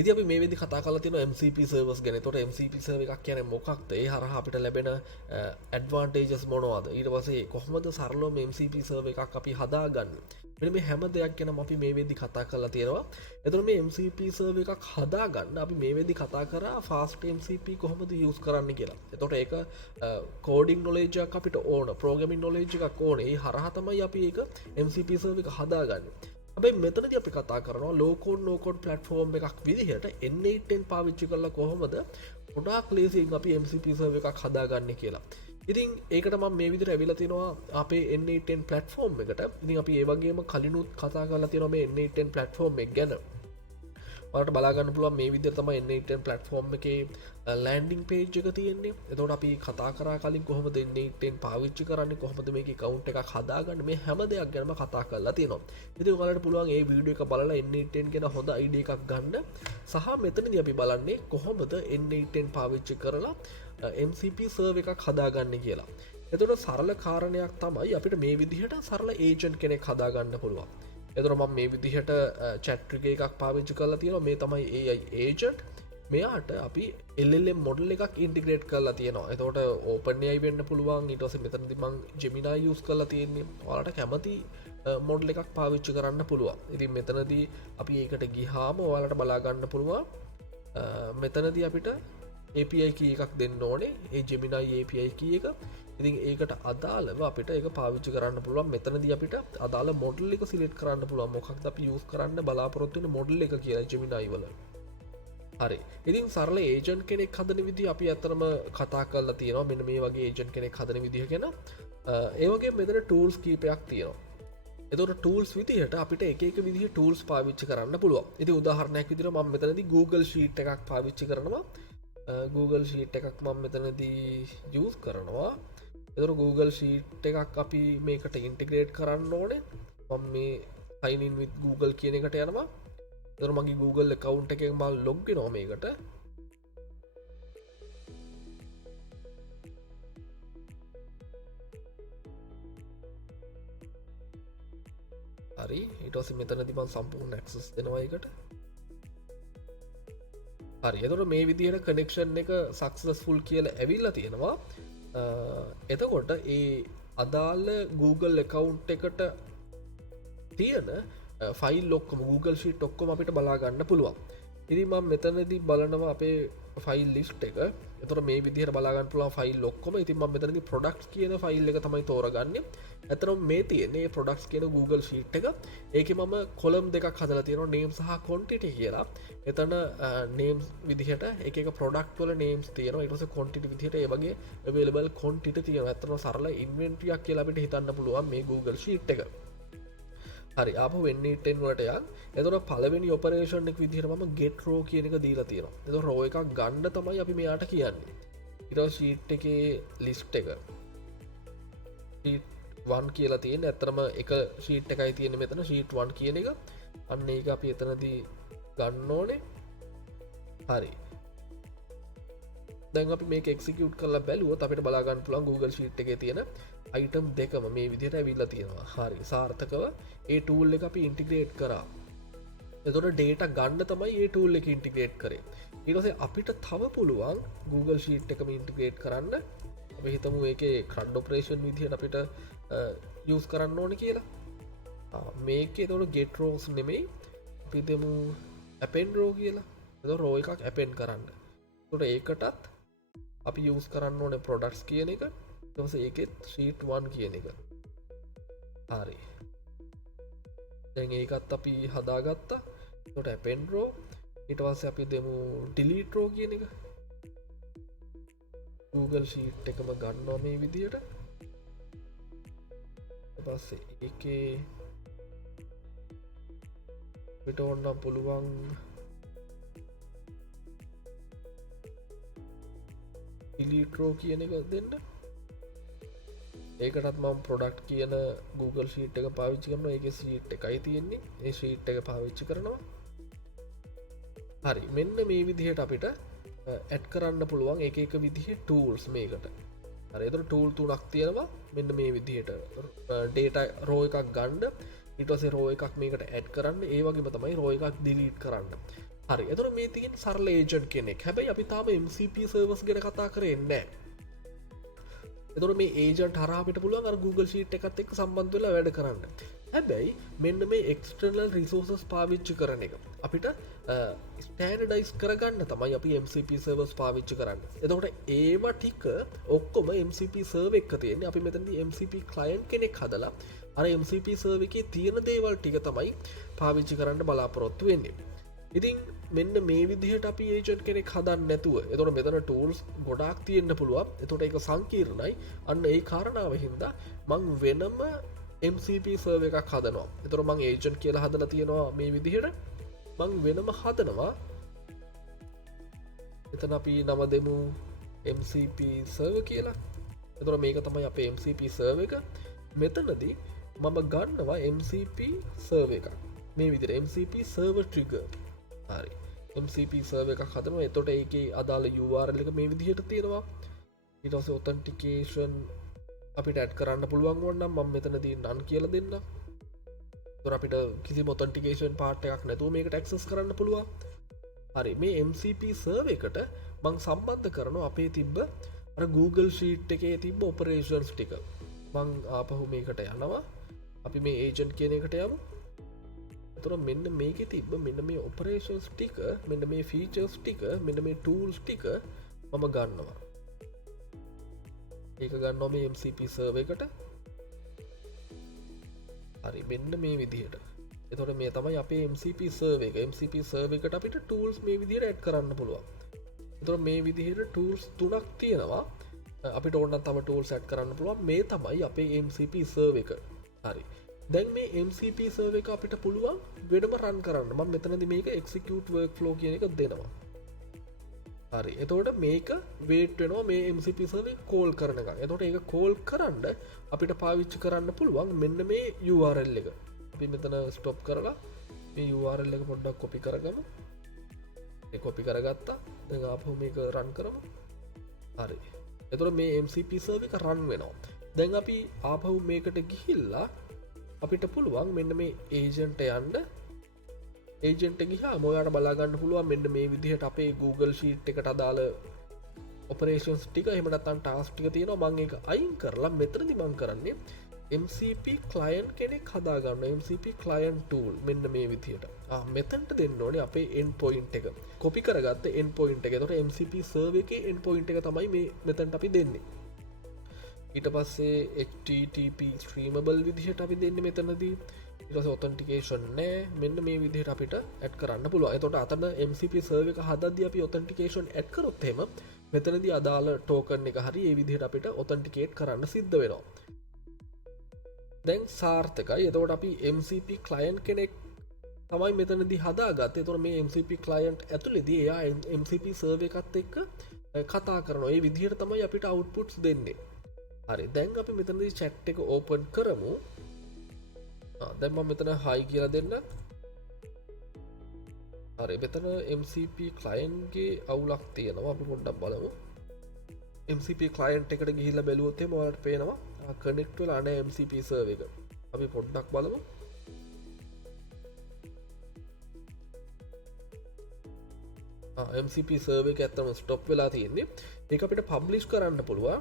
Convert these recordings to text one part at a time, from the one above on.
ඉති අපි මේ විදි කතා කල තින MCP සර්වස් ගැන තොට MCP සර්ව එකක් කියන මොකක්ද ඒ හරහ අපිට ලැබෙන ඇඩ්වාන්ටේජස් මොනවාද ඊට පසේ කොහොමද සරලෝ MCP සර්ව එකක් අපි හදාගන්න මෙ මේ හැම දෙයක් ගැන අපි මේ වෙදි කතා කරලා තියෙනවා එතුර මේ MCP සර්ව එකක් හදාගන්න අපි මේ වෙදි කතා කර ෆාස්ට MCP කොහොමද යස් කරන්න කියලා එතොට ඒක කෝඩිං නොලේජක් අපිට ඕන ප්‍රෝගමින් නොලේජ් එකක් ඕන ඒ හරහතමයි අපි ඒක MCP සර්ව එක හදාගන්න හැබයි මෙතනද අපි කතා කරනවා ලෝකෝන් නෝකෝඩ් පලට්ෆෝර්ම් එකක් විදිහට එන්ටෙන් පාවිච්චි කරලා කොහොමද ගොඩාක් ලේසින් අපි MCP සර්ව එකක් හදාගන්න කියලා ඉතින් ඒකට ම මේ විදිර ඇවිලතිනවා අපේ එන්ටෙන් පලට්ෆෝර්ම් එකට ඉතින් අපි ඒවගේම කලිනුත් කතා කරලා තින මේ එන්ටෙන් පලට්ෆෝර්ම් එක ගැන ට බලාගන්න පුළුව මේ විදිර තම එන්ටෙන් පලට්ෆෝර්ම් එක ලෑන්ඩිං පේජ් එක තියෙන්නේ එතවට අපි කතා කර කලින් කොහොම දෙන්නෙටෙන් පාවිච්චි කරන්න කොහොමද මේක කවුන්් එක හදාගන්න මේ හැම දෙයක් ගැනම කතා කරලා තියෙනවා ඉති ගලට පුළුවන් ඒ වීඩිය එක බලලා එන්ටෙන් ගෙන හොඳ අයිඩ එකක් ගන්න සහ මෙතනද අපි බලන්නේ කොහොමද එන්ටෙන් පාවිච්චි කරලා MCP සර්ව එකක් හදාගන්න කියලා එතට සරල කාරණයක් තමයි අපිට මේ විදිහට සරල ඒජන්් කෙනෙක් හදාගන්න පුළුවන් එතුර ම මේ විදිහට චැට්‍රික එකක් පාවිච්චි කරලා තියෙන මේ තමයි ඒජන්් මෙයාට අපි එල්ලෙ මොඩල් එකක් ඉන්ටිග්‍රේට් කරලා තියෙනවා එතවට ඕපනයයි වෙන්න පුළුවන් ඉටස මෙතනති මං ජෙමිනා යස් කරලා තියෙන්නේ ඔයාලට කැමති මොඩල් එකක් පාවිච්චි කරන්න පුළුවන් ඉතින් මෙතනදී අපි ඒකට ගිහාම ඔයාලට බලාගන්න පුළුවන් මෙතනදී අපිට API කිය එකක් දෙන්න ඕනේ ඒ ජෙමිනා API කිය එක ඉතින් ඒකට අදාළව අපිට ඒක පාවිච්චි කරන්න පුළුවන් මෙතනද අපිට අදාළ මොඩල් එක සිලෙට් කරන්න පුළුවන් මොකක්ද අපි යස් කරන්න බලාපොරොත්තුවෙන මොඩල් එක කියලා ජෙමිනායිවල හරි ඉතින් සරල ඒජන්් කෙනෙක් හදන විදි අපි අතරම කතා කරලා තියෙනවා මෙන්න මේ වගේ ඒජන්් කෙනෙක් හදන විදිහ ගැන ඒවගේ මෙතන ටූල්ස් කීපයක් තියෙනවා එතට ටූල්ස් විදිහට අපිට එක විදි ටූල්ස් පාවිච්චි කරන්න පුළුව ඉති උදාහරණයක් විදිර ම මෙතනති Google ශීට් එකක් පාවිච්චි කරනවා Google ශීට් එකක් මම මෙතනදී යස් කරනවා එතුර Google ශීට් එකක් අපි මේකට ඉන්ටිග්‍රේට් කරන්න ඕනේ මම මේ සයිනින් with Google කියන එකට යනවා එතුර මගේ Google කවුන්් එක මල් ලොග්ග නොමකට හරි ඉටස මෙතන තිබන් සම්පූර්ණ ක්සස් දෙනවායකට හරි එතුර මේ විදිහට කනෙක්ෂන් එක සක්සස්ෆුල් කියල ඇවිල්ලා තියෙනවා එතකොට ඒ අදාළ Google එකකවුන්් එකට තියෙන ෆයිල් ලොක්කම Google ශීට් ඔක්කොම අපිට බලාගන්න පුළුවන් ඉරිම මෙතනදි බලනවා අපේ ෆයිල් ලිස්ට් එක එතර මේ විදිහට බලාගන්න පුළුවන් ෆයිල් ලොක්කොම ඉතින් ම මෙතනදි ප්‍රොඩක්ස් කියන ෆයිල් එක තමයි තෝරගන්න ඇතරම් මේ තියන්නේ ප්‍රොඩක්ස් කියන Google ශීට් එක ඒක මම කොළම් දෙකක් හදලා තියෙන නේම් සහ කොන්ටිට කියලා එතන නේම් විදිහට එක ප්‍රොඩක්් වල නේම්ස් තියෙන එකස කොන්ටිට විදිහට ඒවගේ වේලබල් කොන්ටිට තියෙන ඇතරම සරල ඉන්වෙන්ටියක් කියලාට හිතන්න පුළුවන් මේ Google ශීට් එක හරි අප වෙන්නටෙන් වලටයක් එතොට පලවෙනි ඔපරේෂන්ක් විදිහරම ගෙට රෝ කියන එක දීලා තියෙනවා එත රෝ එකක් ගණ්ඩ තමයි අපි මෙයාට කියන්නේ ඉර ශීට් එක ලිස්ට් එක වන් කියලා තියෙන ඇතරම එක ශීට් එකයි තියෙන මෙතන ශීට් වන් කියන එක අන්න ඒක අපි එතනදී ගන්න ඕනේ හරි දැන් අපි මේ එක්සිකියුට් කරලා බැලුවොත් අපිට බලාගන්න පුළුවන් Google ශීට් එකේ තියෙන අයිටම් දෙකම මේ විදිහට ඇවිල්ලා තියෙනවා හරි සාර්ථකව ඒ ටූල් එක අපි ඉන්ටිග්‍රේට් කරා එතොට ඩේට ගන්න තමයි ඒ ටූල් එක ඉන්ටිග්‍රේට් කරේ ඊටසේ අපිට තව පුළුවන් Google ශීට් එකම ඉන්ටිග්‍රේට් කරන්න අප හිතමු ඒක ක්‍රන්ඩ ඔපරේෂන් විදිහට අපිට යස් කරන්න ඕන කියලා මේක තොට ගෙට රෝස් නෙමෙයි පිතමු ඇපෙන් රෝ කියලා එත රෝ එකක් ඇපෙන් කරන්න තොට ඒකටත් අපි යස් කරන්න ඕන ප්‍රොඩක්ස් කියන එක තවස ඒකෙත් ශීට් වන් කියන එක හරි දැන් ඒකත් අපි හදාගත්තා තොට ඇපෙන්රෝ ඉටවස්ස අපි දෙමු ඩිලිටරෝ කියන එක Google ශීට් එකම ගන්නවා මේ විදියට පස්සේ එකේ පිට ඔන්නම් පුළුවන් ඩිලිටරෝ කියන එක දෙන්න ඒකටත් මම ප්‍රොඩක්් කියන Google ශීට් එක පාවිච්චි කරන එක ශීට් එකයි තියෙන්නේ ඒ ශීට් එක පාවිච්චි කරනවා හරි මෙන්න මේ විදිහට අපිට ඇඩ් කරන්න පුළුවන් එක විදිහ ටූල්ස් මේකට හරිතර ටූල් තුනක් තියෙනවා මෙන්න මේ විදිහට ඩේට රෝ එකක් ගණ්ඩ ඉටසේ රෝ එකක් මේකට ඇඩ් කරන්න ඒ වගේම තමයි රෝ එකක් දිලීට් කරන්න හරි එතුර මේ තියෙන් සරල ඒජන්් කෙනෙක් හැබැයි අපි තාම MCP සර්වස් ගෙන කතා කරෙන්නේ එතුර මේ ඒජන්ට හරාපිට පුළුවන් Google ශීට් එකත් එක් සම්බන්ධවෙලා වැඩ කරන්න හැබැයි මෙන්න මේ එක්ස්ටර්නල් රිසෝසස් පාවිච්චි කරන එක අපිට ස්ටෑනඩයිස් කරගන්න තමයි අපි MCP සර්වස් පාවිච්චි කරන්න එතකොට ඒවා ටික ඔක්කොම MCP සර්ව එක්ක තියෙන්නේ අපි මෙතනදී MCP ක්ලයන්ට් කෙනෙක් හදලා අර MCP සර්ව එකේ තියෙන දේවල් ටික තමයි පාවිච්චි කරන්න බලාපොරොත්තු වෙන්නේ ඉතින් මෙන්න මේ විදිහට අපි ඒජන්ට් කෙනෙක් හදන්න නැතුව එතකොට මෙතන ටූල්ස් ගොඩාක් තියෙන්න පුළුවන් එතකොට ඒක සංකීර්ණයි අන්න ඒ කාරණාව හින්දා මං වෙනම MCP සර්ව එකක් හදනවා එතකොට මං ඒජන්ට් කියලා හදලා තියෙනවා මේ විදිහට මං වෙනම හදනවා එතන අපි නම දෙමු MCP සර්ව කියලා එතකොට මේක තමයි අපේ MCP සර්ව එක මෙතනදී මම ගන්නවා MCP සර්ව එකක් මේ විදිහට MCP සර්වර් ට්‍රිගර් හරි MCP සර්ව එකක් හදනවා එතකොට ඒකේ අදාළ URL එක මේ විදිහට තියෙනවා ඊට පස්සේ ඔතෙන්ටිකේෂන් අපිට ඇඩ් කරන්න පුළුවන් වුණනම් මම මෙතනදී නන් කියලා දෙන්න. එතකොට අපිට කිසිම ඔතෙන්ටිකේෂන් පාර්ට් එකක් නැතුව මේකට ඇක්සස් කරන්න පුළුවන්. හරි මේ MCP සර්වර් එකට මම සම්බන්ධ කරනවා අපේ තිබ්බ අර Google Sheet එකේ තිබ්බ ඔපරේෂන්ස් ටික. මම ආපහු මේකට යනවා. අපි මේ ඒජන්ට් කියන එකට යමු. එතකොට මෙන්න මේකේ තිබ්බ මෙන්න මේ ඔපරේෂන්ස් ටික මෙන්න මේ ෆීචර්ස් ටික මෙන්න මේ ටූල්ස් ටික මම ගන්නවා ඒක ගන්නවා මේ MCP සර්වර් එකට හරි මෙන්න මේ විදිහට එතකොට මේ තමයි අපේ MCP සර්වර් එක MCP සර්වර් එකට අපිට ටූල්ස් මේ විදිහට ඇඩ් කරන්න පුළුවන් එතකොට මේ විදිහට ටූල්ස් තුනක් තියෙනවා අපිට ඕන නම් තව ටූල්ස් ඇඩ් කරන්න පුළුවන් මේ තමයි අපේ MCP සර්වර් එක හරි දැන් මේ MCP සර්වර් එක අපිට පුළුවන් වෙනම රන් කරන්න මම මෙතනදී මේක execute workflow කියන එක දෙනවා හරි එතකොට මේක wait වෙනවා මේ MCP සර්වර් කෝල් කරන එක එතකොට ඒක කෝල් කරන්න අපිට පාවිච්චි කරන්න පුළුවන් මෙන්න මේ URL එක අපි මෙතන ස්ටොප් කරලා මේ URL එක පොඩ්ඩක් කොපි කරගමු ඒ කොපි කරගත්තා දැන් ආපහු මේක රන් කරමු හරි එතකොට මේ MCP සර්වර් එක රන් වෙනවා දැන් අපි ආපහු මේකට ගිහිල්ලා අපිට පුළුවන් මෙන්න මේ ඒජන්ට යන්න ඒජන්ට ගිහාම ඔයාලට බලාගන්න පුළුවන් මෙන්න මේ විදිහට අපේ Google Sheet එකට අදාළ ඔපරේෂන්ස් ටික එහෙම නැත්නම් ටාස්ක් ටික තියෙනවා මම ඒක අයින් කරලා මෙතනදී මම කරන්නේ MCP client කෙනෙක් හදා ගන්න MCP client tool මෙන්න මේ විදිහට මෙතනට දෙන්න ඕනේ අපේ end point එක කොපි කරගත්ත end point එක. එතකොට MCP server එකේ end point එක තමයි මේ මෙතනට අපි දෙන්නේ. ඊට පස්සේ HTTP streamable විදිහට අපි දෙන්නේ මෙතනදී. ඊට පස්සේ authentication නෑ. මෙන්න මේ විදිහට අපිට add කරන්න පුළුවන්. එතකොට අතන MCP server එක හදද්දී අපි authentication add කරොත් එහෙම මෙතනදී අදාළ token එක හරි ඒ විදිහට අපිට authenticate කරන්න සිද්ධ වෙනවා. දැන් සාර්ථකයි. එතකොට අපි MCP client කෙනෙක් තමයි මෙතනදී හදාගත්තේ. එතකොට මේ MCP client ඇතුළේදී එයා MCP server එකත් එක්ක කතා කරනවා. ඒ විදිහට තමයි අපිට outputs දෙන්නේ. හරි. දැන් අපි මෙතනදී chat එක open කරමු. දැන් මම මෙතන hi කියලා දෙන්න. හරි. මෙතන MCP client ගේ අවුලක් තියෙනවා. අපි පොඩ්ඩක් බලමු. MCP client එකට ගිහිල්ලා බැලුවොත් එහෙම ඔයාලට පේනවා කනෙක්ට් වෙලා නැහැ MCP server එක. අපි පොඩ්ඩක් බලමු. MCP server එක ඇත්තම ස්ටොප් වෙලා තියෙන්නේ. ඒක අපිට පබ්ලිෂ් කරන්න පුළුවන්.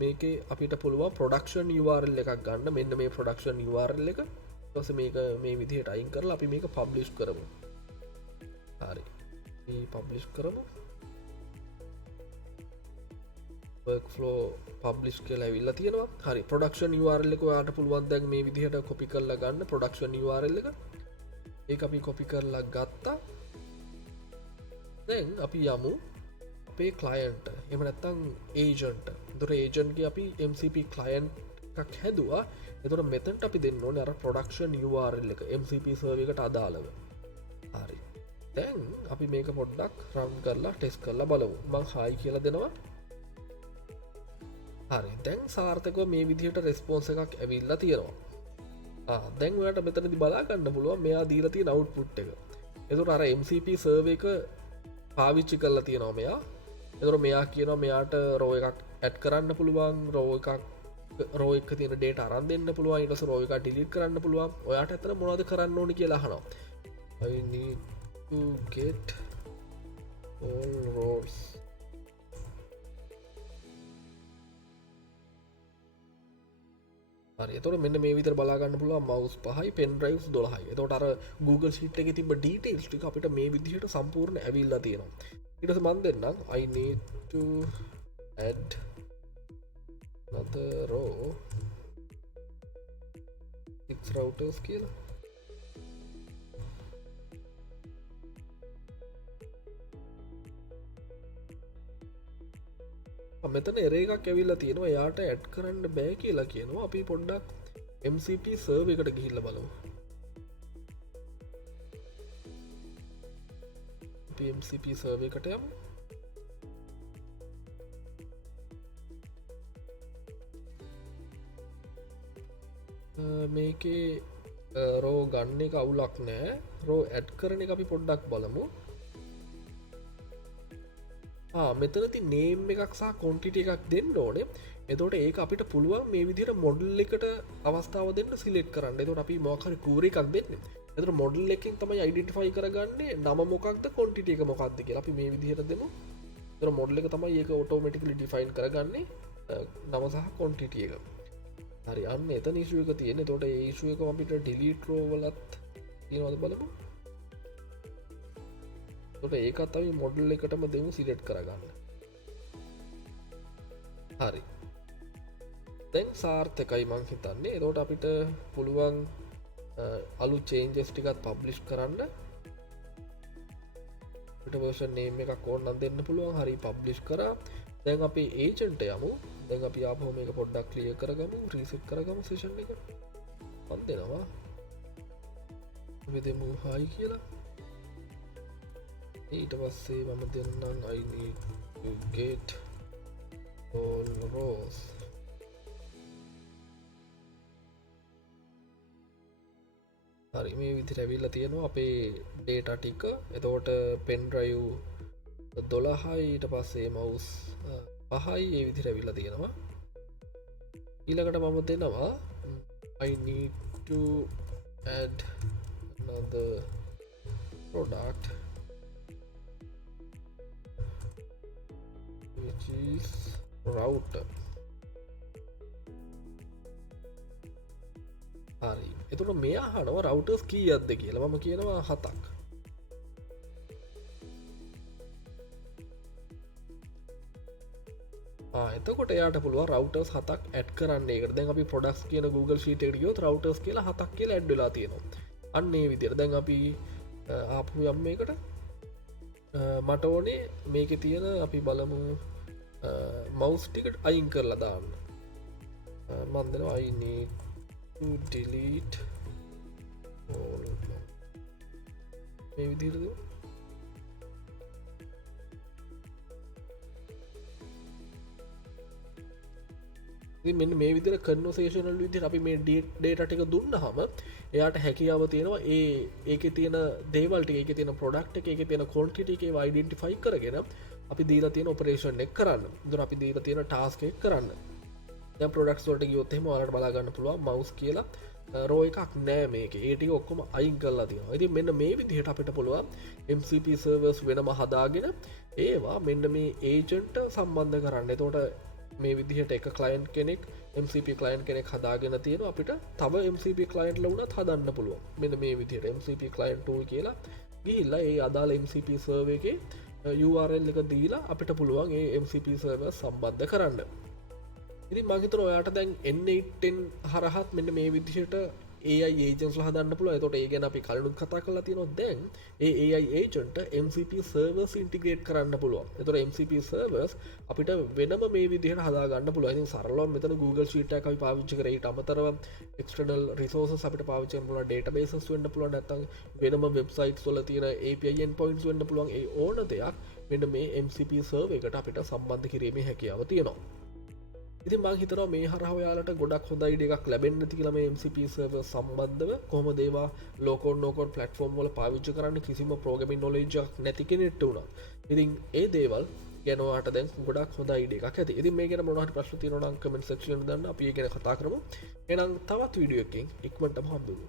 මේකේ අපිට පුළුවන් production URL එකක් ගන්න. මෙන්න මේ production URL එක. ඊට පස්සේ මේක මේ විදිහට අයින් කරලා අපි මේක පබ්ලිෂ් කරමු. හරි. මේ පබ්ලිෂ් කරමු. workflow publish කියලා ඇවිල්ලා තියෙනවා. හරි. production URL එක ඔයාලට පුළුවන් දැන් මේ විදිහට copy කරලා ගන්න production URL එක. ඒක අපි copy කරලා ගත්තා. දැන් අපි යමු අපේ client එහෙම නැත්නම් agent. ඒතර agent ගේ අපි MCP client එකක් හැදුවා. ඒතර මෙතනට අපි දෙන්න ඕනේ අර production URL එක MCP server එකට අදාළව. හරි. දැන් අපි මේක පොඩ්ඩක් run කරලා test කරලා බලමු. මම hi කියලා දෙනවා. හරි. දැන් සාර්ථකව මේ විදිහට response එකක් ඇවිල්ලා තියෙනවා. දැන් ඔයාලට මෙතනදී බලා ගන්න පුළුවන් මෙයා දීලා තියෙන output එක. ඒතර අර MCP server එක පාවිච්චි කරලා තියෙනවා මෙයා. ඒතර මෙයා කියනවා මෙයාට row එකක් add කරන්න පුළුවන්, row එක තියෙන data අරන් දෙන්න පුළුවන්, ඊට පස්සේ row එක delete කරන්න පුළුවන්. ඔයාට අතන මොනවද කරන්න ඕනේ කියලා අහනවා. I need to get all roads. හරි එතකොට මෙන්න මේ විදිහට බලා ගන්න පුළුවන් mouse 5යි pen drives 12යි. එතකොට අර Google Sheet එකේ තිබ්බ details ටික අපිට මේ විදිහට සම්පූර්ණ ඇවිල්ලා තියෙනවා. ඊට පස්සේ මම දෙන්නම් I need to add another row 6 routers කියලා. මෙතන එරේ එකක් ඇවිල්ලා තියෙනවා එයාට ඇඩ් කරන්න බෑ කියලා කියනවා. අපි පොඩ්ඩක් MCP සර්වර් එකට ගිහිල්ලා බලමු. අපි MCP සර්වර් එකට යමු. මේකේ රෝ ගන්න එක අවුලක් නෑ. රෝ ඇඩ් කරන එක අපි පොඩ්ඩක් බලමු. මෙතනති නේම් එකක් සහ කොන්ටිට එකක් දෙන්න ඕනේ. එතකොට ඒක අපිට පුළුවන් මේ විදිහට මොඩල් එකට අවස්ථාව දෙන්න සිලෙක්ට් කරන්න. එතකොට අපි මොකක් හරි කූරි එකක් දෙන්න. එතකොට මොඩල් එකකින් තමයි අයිඩෙන්ටිෆයි කරගන්නේ නම මොකක්ද කොන්ටිටි එක මොකක්ද කියලා. අපි මේ විදිහට දෙමු. එතකොට මොඩල් එක තමයි ඒක ඔටෝමැටිකලි ඩිෆයින් කරගන්නේ නම සහ කොන්ටිටි එක. හරි අන්න එතන ඉෂුව එක තියෙන්නේ. එතකොට ඒ ඉෂුව එක අපිට ඩිලීට් රෝ වලත් තියෙනවද බලමු. එතකොට ඒකත් අපි මොඩල් එකටම දෙමු සිලෙක්ට් කරගන්න. හරි. දැන් සාර්ථකයි මං හිතන්නේ. එතකොට අපිට පුළුවන් අලුත් චේන්ජස් ටිකත් පබ්ලිෂ් කරන්න. අපිට version name එකක් ඕනනම් දෙන්න පුළුවන්. හරි පබ්ලිෂ් කරා. දැන් අපි ඒජන්ට් යමු. දැන් අපි ආපහු මේක පොඩ්ඩක් ක්ලියර් කරගමු. රීසෙට් කරගමු සෙෂන් එක. මන් දෙනවා. අපි දෙමු hi කියලා. ඊට පස්සේ මම දෙන්නම් I need to get all rows. හරි මේ විදිහට ඇවිල්ලා තියෙනවා අපේ data ටික. එතකොට pen drive 12යි ඊට පස්සේ mouse 5යි මේ විදිහට ඇවිල්ලා තියෙනවා. ඊළඟට මම දෙනවා I need to add another product which is router. හරි එතකොට මෙයා අහනවා routers කීයක්ද කියලා. මම කියනවා 7ක්. එතකොට එයාට පුළුවන් routers 7ක් ඇඩ් කරන්න. ඒකට දැන් අපි products කියන Google Sheet එකට ගියොත් routers කියලා 7ක් කියලා ඇඩ් වෙලා තියෙනවා. අන්න ඒ විදිහට දැන් අපි ආපහු යමු මේකට. මට ඕනේ මේකේ තියෙන අපි බලමු mouse ටිකට අයින් කරලා දාන්න. මම දෙනවා I need to delete all මේ විදිහට මෙන්න මේ විදිහට කන්වර්සේෂනල් විදිහට අපි මේ data ටික දුන්නාම එයාට හැකියාව තියෙනවා ඒකේ තියෙන දේවල් ටික ඒකේ තියෙන product එක ඒකේ තියෙන quantity එක ඒවා identify කරගෙන අපි දීලා තියෙන operation එක කරන්න. එතන අපි දීලා තියෙන task එක කරන්න. දැන් products වලට ගියොත් එහෙම ඔයාලට බලා ගන්න පුළුවන් mouse කියලා row එකක් නෑ මේකේ. ඒ ටික ඔක්කොම අයින් කරලා තියෙනවා. ඉතින් මෙන්න මේ විදිහට අපිට පුළුවන් MCP servers වෙනම හදාගෙන ඒවා මෙන්න මේ agent සම්බන්ධ කරන්න. එතකොට මේ විදිහට එක client කෙනෙක් MCP client කෙනෙක් හදාගෙන තියෙනවා අපිට තව MCP client ලවුණත් හදන්න පුළුවන්. මෙන්න මේ විදිහට MCP client tool කියලා ගිහිල්ලා ඒ අදාළ MCP server එකේ URL එක දීලා අපිට පුළුවන් ඒ MCP server සම්බන්ධ කරන්න. ඉතින් මම හිතනවා ඔයාට දැන් N810 හරහත් මෙන්න මේ විදිහට AI agents ලා හදන්න පුළුවන්. එතකොට ඒ ගැන අපි කලිනුත් කතා කරලා තියෙනවා. දැන් ඒ AI agent MCP servers integrate කරන්න පුළුවන්. එතකොට MCP servers අපිට වෙනම මේ විදිහට හදා ගන්න පුළුවන්. ඉතින් සරලව මෙතන Google Sheet එකක් අපි පාවිච්චි කරේ. ඊට අමතරව external resources අපිට පාවිච්චි කරන්න පුළුවන්. databases වෙන්න පුළුවන්. නැත්නම් වෙනම websites වල තියෙන API endpoints වෙන්න පුළුවන්. ඒ ඕන දෙයක් මෙන්න මේ MCP server එකට අපිට සම්බන්ධ කිරීමේ හැකියාව තියෙනවා. ඉතින් මං හිතනවා මේ හරහා ඔයාලට ගොඩක් හොඳ අයිඩියා එකක් ලැබෙන්න ඇති කියලා මේ MCP server සම්බන්ධව කොහොමද ඒවා low code no code platform වල පාවිච්චි කරන්න කිසිම programming knowledge එකක් නැති කෙනෙක්ට උනා. ඉතින් ඒ දේවල් ගැන ඔයාලට දැන් ගොඩක් හොඳ අයිඩියා එකක් ඇති. ඉතින් මේ ගැන මොනවා හරි ප්‍රශ්න තියෙනවා නම් comment section එකේ දාන්න අපි ඒ ගැන කතා කරමු. එහෙනම් තවත් වීඩියෝ එකකින් ඉක්මනටම හම්බෙමු.